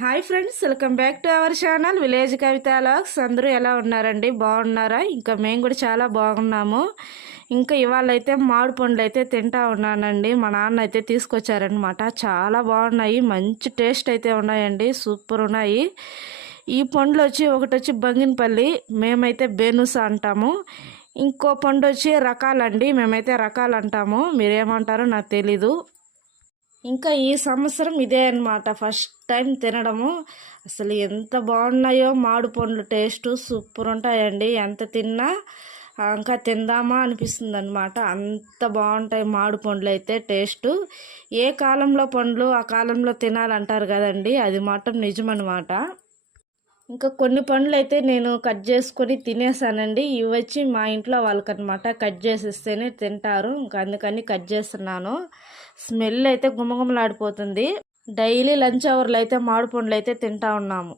Hi friends, welcome back to our channel village Kavitha logs. అందరూ ఎలా ఉన్నారండి? బాగున్నారా? ఇంకా మేము కూడా చాలా బాగున్నాము. ఇంకా ఇవాళ అయితే మామిడి పండ్లు అయితే తింటా ఉన్నానండి. మా నాన్న అయితే తీసుకొచ్చారనమాట. చాలా బాగున్నాయి, మంచి టేస్ట్ అయితే ఉన్నాయండి, సూపర్ ఉన్నాయి. ఈ పండ్లు ఒకటి వచ్చి బంగినపల్లి, మేమైతే బేనుసా అంటాము. ఇంకో పండు వచ్చి రకాలండి, మేమైతే రకాలు అంటాము. మీరేమంటారో నాకు తెలీదు. ఇంకా ఈ సంవత్సరం ఇదే అనమాట ఫస్ట్ టైం తినడము. అసలు ఎంత బాగున్నాయో మామిడి పండ్లు, టేస్ట్ సూపర్ ఉంటాయండి. ఎంత తిన్నా ఇంకా తిందామా అనిపిస్తుంది అనమాట. అంత బాగుంటాయి మామిడి పండ్లు అయితే టేస్ట్. ఏ కాలంలో పండ్లు ఆ కాలంలో తినాలంటారు కదండి, అది మాత్రం నిజమనమాట. ఇంకా కొన్ని పండ్లు అయితే నేను కట్ చేసుకొని తినేసానండి. ఇవి వచ్చి మా ఇంట్లో వాళ్ళకనమాట, కట్ చేసిస్తేనే తింటారు. ఇంకా అందుకని కట్ చేస్తున్నాను. స్మెల్ అయితే గుమగుమలాడిపోతుంది. డైలీ లంచ్ అవర్లో అయితే మామిడి పండ్లు అయితే తింటా ఉన్నాము.